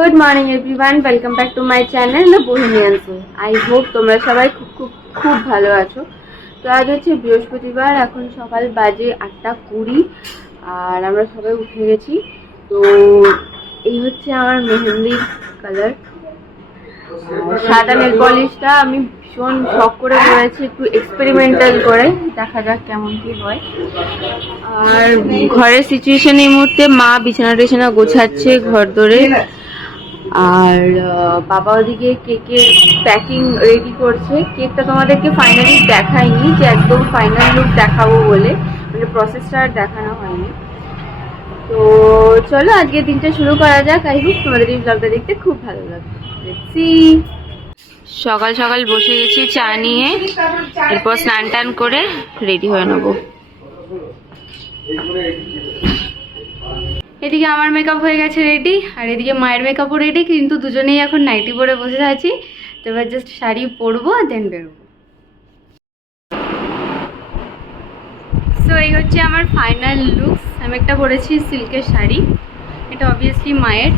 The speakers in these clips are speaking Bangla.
Good morning everyone, welcome back to my channel the bohemian soul. I hope তোমরা সবাই খুব খুব খুব ভালো আছো। তো আজ হচ্ছে বৃহস্পতিবার, এখন সকাল বাজে 8:20 আর আমরা সবাই উঠে গেছি। তো এই হচ্ছে আমার মেহেন্দির কালার, সাদা নেল পলিশটা আমি ভীষণ শখ করে করেছি, একটু এক্সপেরিমেন্টাল করে, দেখা যাক কেমন কি হয়। আর ঘরের সিচুয়েশন এই মুহূর্তে মা বিছানা টিছানা গোছাচ্ছে ঘর ধরে, আর বাবা ওদিকে কেকের প্যাকিং রেডি করছে। কেকটা তোমাদেরকে ফাইনালি দেখাইনি, যে একদম ফাইনাল লুক দেখাবো বলে, মানে প্রসেসটা আর দেখানো হয়নি। তো চলো আজকের দিনটা শুরু করা যাক। আই হোপ তোমাদের এই ব্লগটা দেখতে খুব ভালো লাগবে। সকাল সকাল বসে গেছি চা নিয়ে, এরপর স্নান টান করে রেডি হয়ে নেবো। এদিকে আমার মেকআপ হয়ে গেছে রেডি, আর এদিকে মায়ের মেকআপও রেডি, কিন্তু দুজনেই এখন নাইটি পরে বসে আছি। তো এবার জাস্ট শাড়ি পরবো, দেন বেরোবো। সো এই হচ্ছে আমার ফাইনাল লুকস। আমি একটা পরেছি সিল্কের শাড়ি, এটা অবভিয়াসলি মায়ের।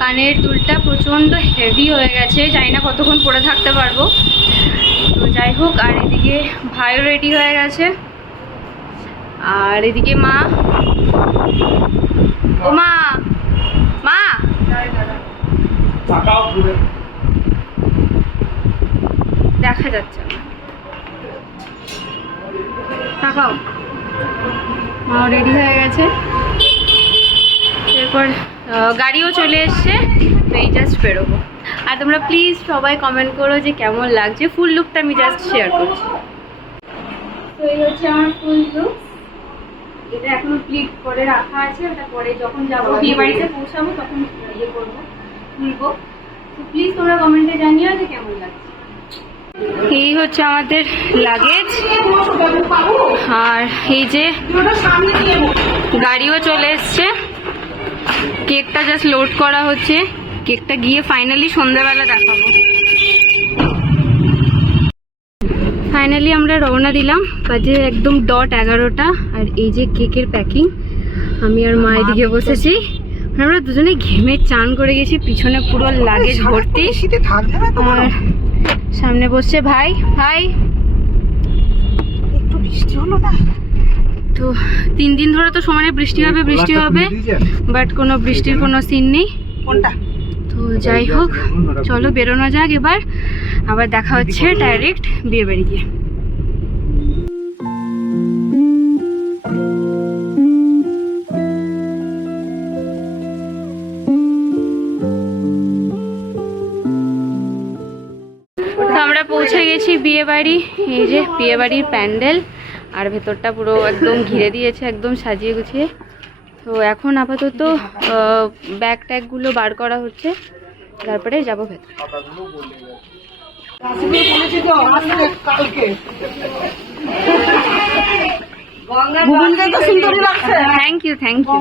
কানের দুলটা প্রচণ্ড হেভি হয়ে গেছে, জানি না কতক্ষণ পরে থাকতে পারবো। তো যাই হোক, আর এদিকে ভাইও রেডি হয়ে গেছে, আর এদিকে মা। ও মা, মা দেখা যাচ্ছে না, তাকাও। মাও রেডি হয়ে গেছে, এরপর গাড়িও চলে এসছে। তো এই জাস্ট বেরোবো। আর তোমরা প্লিজ সবাই কমেন্ট করো যে কেমন লাগছে। ফুল লুকটা আমি জাস্ট শেয়ার করছি। তো এই হচ্ছে আমার ফুল লুক, এটা এখনো ক্লিপ করে রাখা আছে, ওটা পরে যখন যাবো বিয়ে বাড়িতে পৌঁছাবো তখন ইয়ে করবো, তুলবো। তো প্লিজ তোমরা কমেন্টে জানিও যে কেমন লাগছে। এই হচ্ছে আমাদের লাগেজ, আর এই যে গাড়িও চলে এসছে। কেকটা জাস্ট লোড করা হচ্ছে, কেকটা গিয়ে ফাইনালি সন্ধ্যাবেলা দেখাবো। ফাইনালি আমরা রওনা দিলাম, বাজে একদম 11:00। আর এই যে কেকের প্যাকিং, আমি আর মা এদিকে বসেছি। আমরা দুজনে ঘেমে চান করে গেছি, পিছনে পুরো লাগেজ ভর্তি। আর সামনে বসছে ভাই। ভাই একটু বৃষ্টি হলো না তো 3 দিন ধরে তো সমানে বৃষ্টি হবে বৃষ্টি হবে, বাট কোনো বৃষ্টির কোনো সিন নেই। তো যাই হোক, চলো বেরোনো যাক এবার। আবার দেখা হচ্ছে ডাইরেক্ট বিয়ে বাড়ি গিয়ে। তো আমরা পৌঁছে গেছি বিয়ে বাড়ি। এই যে বিয়ে বাড়ির প্যান্ডেল, আর ভেতরটা পুরো একদম ঘিরে দিয়েছে, একদম সাজিয়ে গুছিয়ে। তো এখন আপাতত ব্যাগ ট্যাগগুলো বার করা হচ্ছে, তারপরে যাবো ভেতর। Thank you thank you.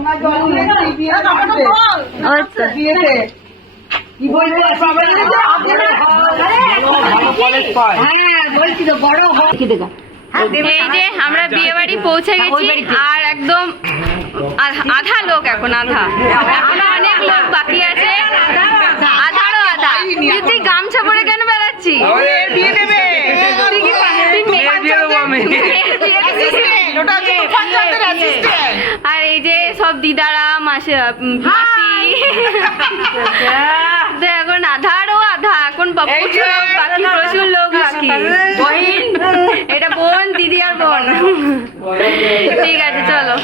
এই যে আমরা বিয়ে বাড়ি পৌঁছে গেছি, আর একদম আধা লোক, এখনো অনেক লোক বাকি আছে, আধারও আধা। তুই গামছা পরে কেন বেড়াচ্ছি? আর এই যে সব দিদারা, মাসি, এখন আধারও আধা, এখন বাকি প্রচুর লোক বাকি। এটা বোন, দিদি আর বোন। ঠিক আছে চলো।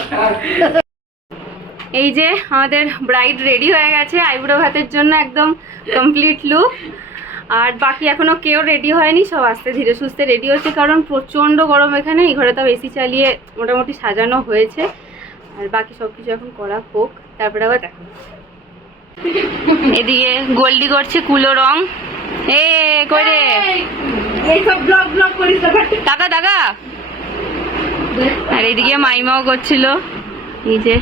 এই যে আমাদের ব্রাইড রেডি হয়ে গেছে আইবুড়ো ভাতের জন্য, একদম কমপ্লিট লুক। আর বাকি এখনো কেউ রেডি হয়নি, সব আস্তে ধীরে সুস্থে রেডি হচ্ছে, কারণ প্রচণ্ড গরম এখানে। এই ঘরে তাও এসি চালিয়ে মোটামুটি সাজানো হয়েছে, আর বাকি সব কিছু এখন করা হোক, তারপরে আবার দেখো। এদিকে গোল্ডি করছে কুলো রং। এ করে টাকা টাকা। আর এদিকে মাইমাও করছিল। এই যে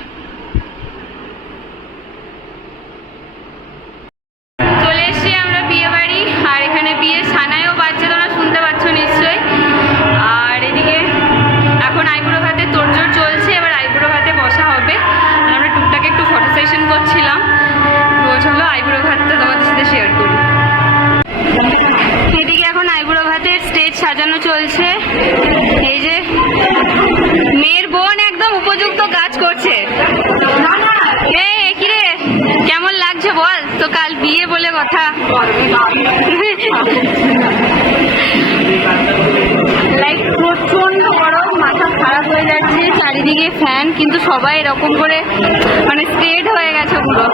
চলে এসছি আমরা বিয়ে বাড়ি, আর এখানে বিয়ে সানাইও বাজছে, তোমরা শুনতে পাচ্ছ নিশ্চয়ই। আর এদিকে এখন আইবুড়ো ভাতে তোড়জোড় চলছে, এবার আইবুড়ো ভাতে বসা হবে। আর আমরা টুকটাক একটু ফটো সেশন করছিলাম। তো চলো আইবুড়ো ভাতটা সাজানো চলছে। এই যে মেয়ের বোন একদম উপযুক্ত কাজ করছে। কি রে, কেমন লাগছে বল? তো কাল বিয়ে বলে কথা। লাইক প্রচন্ড গরম, মাথা খারাপ হয়ে যাচ্ছে, চারিদিকে ফ্যান, কিন্তু সবাই এরকম করে মানে স্ট্রেট হয়ে গেছে পুরো।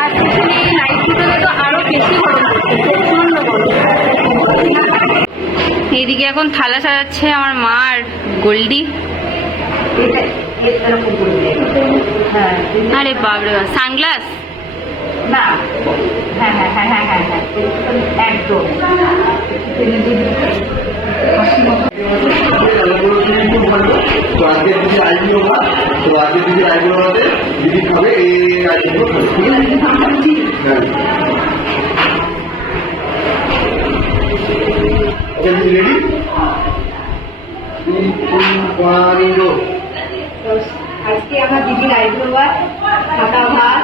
আর সেখানে লাইট দুটোতে তো আরো বেশি গরম করছে, প্রচন্ড গরম। এইদিকে এখন থালা সাজাচ্ছে আমার মা আর গোল্ডি। আরে বাবরে, সানগ্লাস না, হ্যাঁ হ্যাঁ হ্যাঁ হ্যাঁ হ্যাঁ হ্যাঁ একদম। তো আজকে দিদি আইগুলো ভাত, তো আজকে দিদি আইগুলো ভাতে দিদি খাবে এই আইগুলো রেডি। আজকে আমার দিদির আইগুলো ভাত, সাদা ভাত,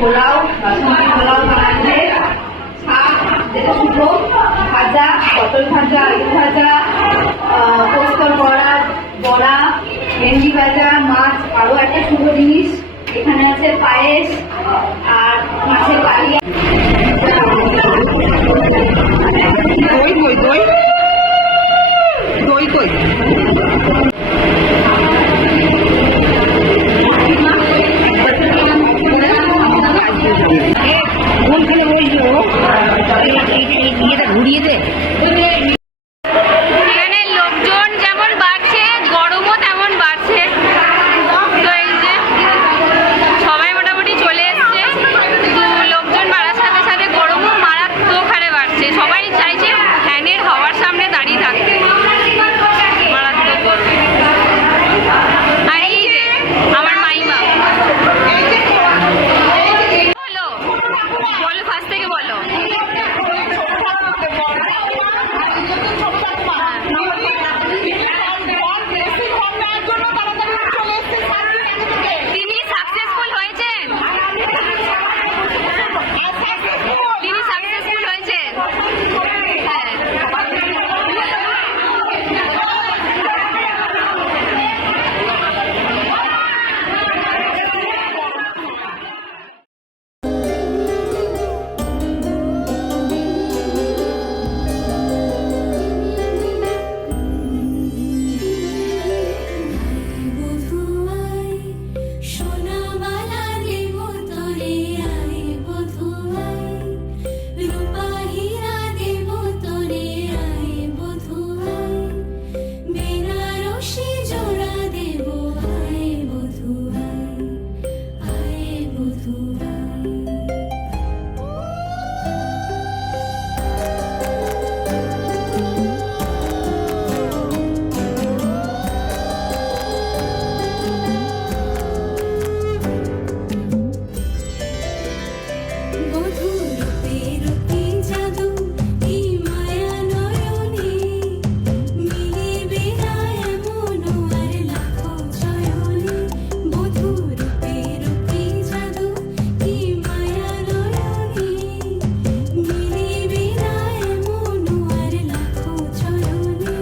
পোলাও, বাসমতি পোলাও বানাচ্ছে, শাক যেটা শুকনো, ভাজা, পটল ভাজা, আলু ভাজা, পোস্তর বড়া, বড়া, ভেন্ডি ভাজা, মাছ, আরো একটা শুকনো জিনিস এখানে আছে, পায়েস আর মাছের কালিয়া। দই কই, দই দই কই? কোনখানে বলছো ঘুরিয়ে দে। এখানে লোকজন যেমন বাড়ছে, গরমও তেমন বাড়ছে। তো এই যে সবাই মোটামুটি চলে এসছে, কিন্তু লোকজন বাড়ার সাথে সাথে গরমও মারাত্মক হারে বাড়ছে। সবাই চাইছে ফ্যানের হাওয়ার সামনে দাঁড়িয়ে থাকতে, মারাত্মক গরম। আর এই যে আমার মাইমা, বলো বলো ফার্স্ট থেকে বলো। তিনি সাকসেসফুল হয়েছেন, তিনি সাকসেসফুল হয়েছেন। হ্যাঁ, বধুয়াই সোনামালা দেব তোরে, আয় বধুয়াই রূপা হীরা দেব তোরে, আয় বধুয়াই বেনারসি জোড়া দেব, আয় বধুয়াই, আয় বধুয়াই। বধূরূপে রূপে জাদু, এই মায়া নয়নে মিলিবে না এমন আর লাখো চয়নে। বধূরূপে রূপে জাদু, এই মায়া নয়নে মিলিবে না এমন আর লাখো চয়নে।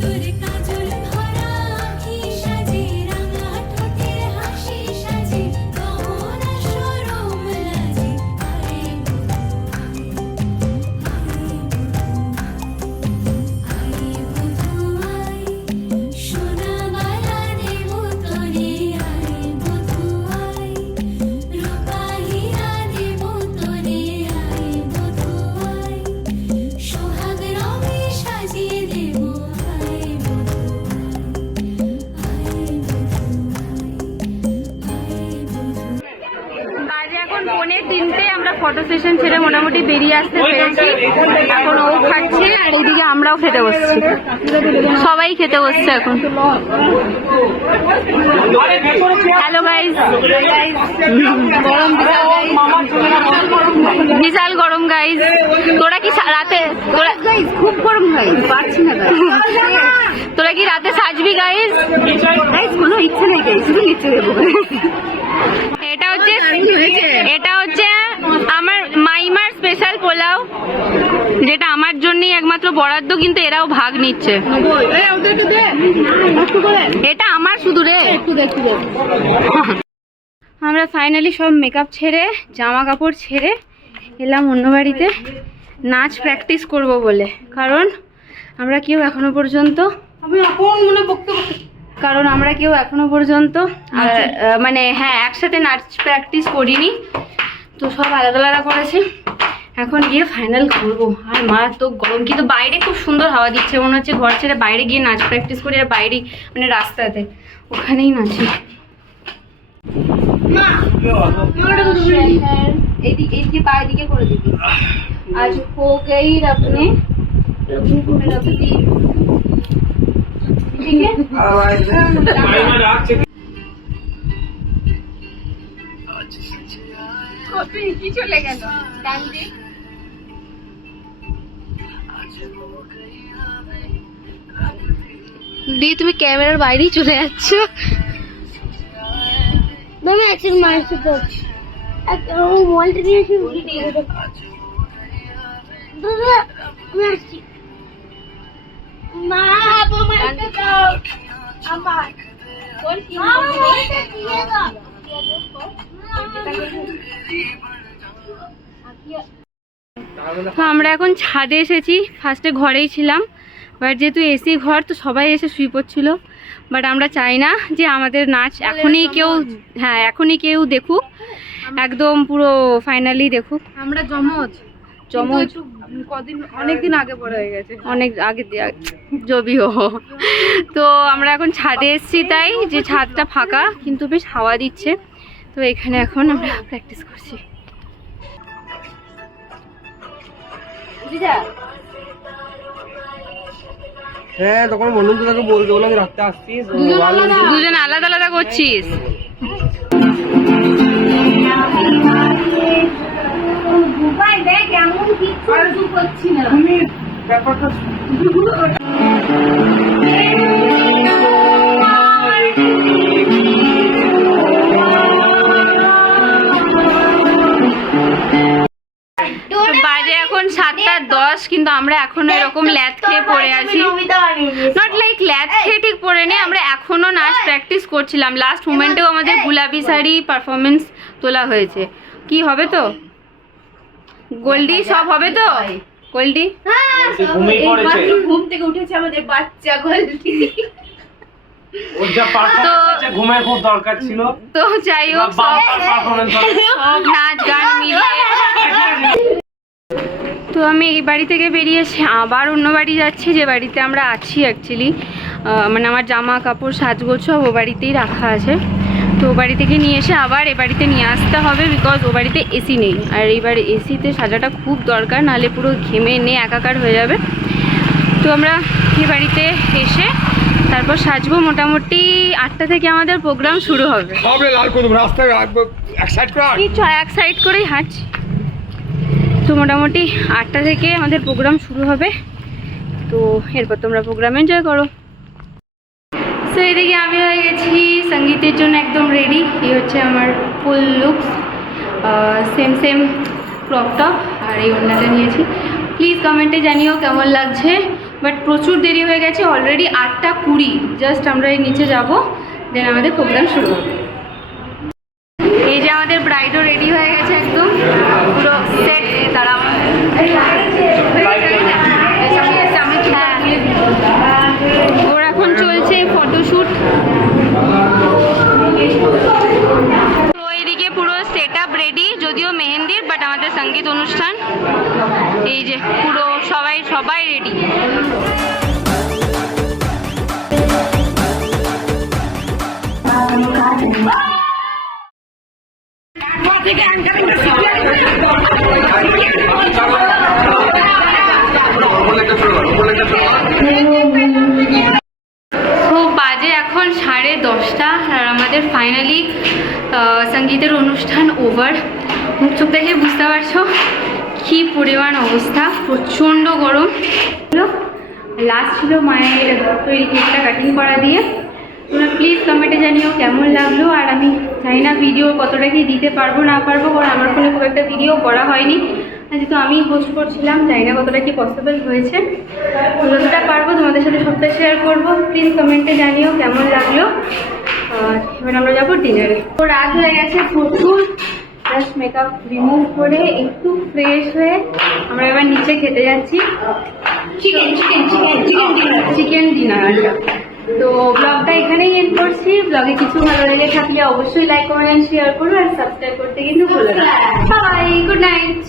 তোর কাজল ভরা আঁখি সাজে, রাঙা ঠোঁটের হাসি সাজে, গহনা সরম লাজে, আয় বধুয়াই সোনামালা দেব তোরে, আয় বধুয়াই রূপা হীরা দেব তোরে, আয় বধুয়াই সোহাগ রঙে সাজিয়ে দেব, আয় বধুয়াই, আয় বধুয়াই। বাজে এখন 2:45, আমরা ফটো সেশন ছেড়ে মোটামুটি বেরিয়ে আসতে পেরেছি। এখন ও খাচ্ছে আর এইদিকে আমরাও খেতে বসছি, সবাই খেতে বসছে এখন। হ্যালো গাইস, বিশাল গরম গাইস। তোরা কি রাতে, তোরা খুব গরম হয়, পারছি না তোরা কি রাতে সাজবি গাইস? কোনো ইচ্ছে নেই, শুধু নিচ্ছে দেবো। এটা হচ্ছে আমার মাইমার স্পেশাল পোলাও, যেটা আমার জন্যই একমাত্র বরাদ্দ, কিন্তু এরাও ভাগ নিচ্ছে। এটা আমার শুধু রে। আমরা ফাইনালি সব মেকআপ ছেড়ে জামা কাপড় ছেড়ে এলাম অন্য বাড়িতে নাচ প্র্যাকটিস করব বলে। কারণ আমরা কেউ এখনো পর্যন্ত মানে হ্যাঁ একসাথে নাচ প্র্যাকটিস করিনি, তো সব আলাদা আলাদা করেছি। এখন গিয়ে ফাইনাল করবো। আর মারাত্মক গরম, কিন্তু বাইরে খুব সুন্দর হাওয়া দিচ্ছে, মনে হচ্ছে ঘর ছেড়ে বাইরে গিয়ে নাচ প্র্যাকটিস করি। আর বাইরে মানে রাস্তাতে ওখানেই নাচি। এইদিকে পায়ের দিকে করে দিবি। আজ হো গই রবনে রবদি, ঠিক আছে? কি চলে গেল ডান দিক। দি তুমি ক্যামেরার বাইরেই চলে যাচ্ছ। আমি একজন মানুষের তো মোবাইলটা নিয়ে এসে দাদা আমি আসছি। মা মোবাইলটা দাও আমার, মোবাইলটা দিয়ে দাও। তো আমরা এখন ছাদে এসেছি। ফার্স্টে ঘরেই ছিলাম, বাট যেহেতু এসি ঘর তো সবাই এসে শুয়ে পড়ছিল। বাট আমরা চাই না যে আমাদের নাচ এখনই কেউ দেখুক, একদম পুরো ফাইনালি দেখুক। আমরা জমজ অনেকদিন আগে পরে হয়ে গেছে, অনেক আগে জবিও। তো আমরা এখন ছাদে এসেছি, তাই যে ছাদটা ফাঁকা কিন্তু বেশ হাওয়া দিচ্ছে। তো এখানে এখন আমরা প্র্যাকটিস করছি। হ্যাঁ তখন বললাম তো তাকে বলতে বললাম রাখতে আসছিস, দুজন আলাদা আলাদা করছিস। ব্যাপারটা বাজে এখন 7:10, কিন্তু আমরা এখনো এরকম ল্যাদ খেয়ে পড়ে আছি। নট লাইক ল্যাদ খেয়ে ঠিক পড়ে নেই, আমরা এখনো নাচ প্র্যাকটিস করছিলাম। লাস্ট মোমেন্টেও আমাদের গুলাবি শাড়ি পারফরমেন্স তোলা হয়েছে। কি হবে তো গোল্ডি, সব হবে তো গোল্ডি? ঘুম থেকে উঠেছে আমাদের বাচ্চা গোল্ডি। ঘুমের খুব দরকার ছিল, তো যাই হোক সব নাচ গান মিলিয়ে। তো আমি এই বাড়ি থেকে বেরিয়ে এসে আবার অন্য বাড়ি যাচ্ছি, যে বাড়িতে আমরা আছি অ্যাকচুয়ালি। মানে আমার জামা কাপড় সাজগোজ সব ও বাড়িতেই রাখা আছে। তো ও বাড়ি থেকে নিয়ে এসে আবার এ বাড়িতে নিয়ে আসতে হবে, বিকজ ও বাড়িতে এসি নেই। আর এইবার এসিতে সাজাটা খুব দরকার, নাহলে পুরো ঘেমে নিয়ে একাকার হয়ে যাবে। তো আমরা এ বাড়িতে এসে তারপর সাজবো। মোটামুটি 8টা থেকে আমাদের প্রোগ্রাম শুরু হবে। এক সাইড করেই হাঁটছি। তো মোটামুটি 8টা থেকে আমাদের প্রোগ্রাম শুরু হবে। তো এরপর তোমরা প্রোগ্রাম এনজয় করো। সো এদিকে আমি হয়ে গেছি সঙ্গীতের জন্য একদম রেডি। এই হচ্ছে আমার ফুল লুকস, সেম ক্রপ টপ আর এই ওড়নাটা নিয়েছি। প্লিজ কমেন্টে জানিও কেমন লাগছে। বাট প্রচুর দেরি হয়ে গেছে, অলরেডি 8:20। জাস্ট আমরা এই নিচে যাব, দেন আমাদের প্রোগ্রাম শুরু হবে। এই যে আমাদের ব্রাইডও রেডি হয়ে গেছে একদম পুরো সেট। তারা ওর এখন চলছে ফটোশ্যুট। তো এইদিকে পুরো সেট আপ রেডি, যদিও মেহেন্দির, বাট আমাদের সঙ্গীত অনুষ্ঠান। এই যে পুরো সবাই রেডি। তো বাজে এখন 10:30 আর আমাদের ফাইনালি সঙ্গীতের অনুষ্ঠান ওভার। মুখ চোখ দেখে বুঝতে পারছো কি পরিমাণ অবস্থা, প্রচণ্ড গরম। লাস্ট ছিল মায়ের তৈরি কেকটা কাটিং করা দিয়ে। তোমরা প্লিজ কমেন্টে জানিও কেমন লাগলো। আর আমি চাই না ভিডিও কতটা কি দিতে পারবো না পারবো, কারণ আমার ফোনে খুব একটা ভিডিও করা হয়নি। যেহেতু আমি হোস্ট করছিলাম, জানি না কতটা কি পসিবল হয়েছে, যতটা পারবো তোমাদের সাথে সবটা শেয়ার করবো। প্লিজ কমেন্টে জানিও কেমন লাগলো। আর এবার আমরা যাবো ডিনারে। তো রাত হয়ে গেছে প্রচুর, জাস্ট মেকআপ রিমুভ করে একটু ফ্রেশ হয়ে আমরা এবার নিচে খেতে যাচ্ছি চিকেন ডিনার। তো ব্লগটা এখানেই এন্ড করছি। ব্লগে কিছু ভালো লেগে থাকলে অবশ্যই লাইক কমেন্ট শেয়ার করো আর সাবস্ক্রাইব করতে কিন্তু ভুলো না। Bye, good night.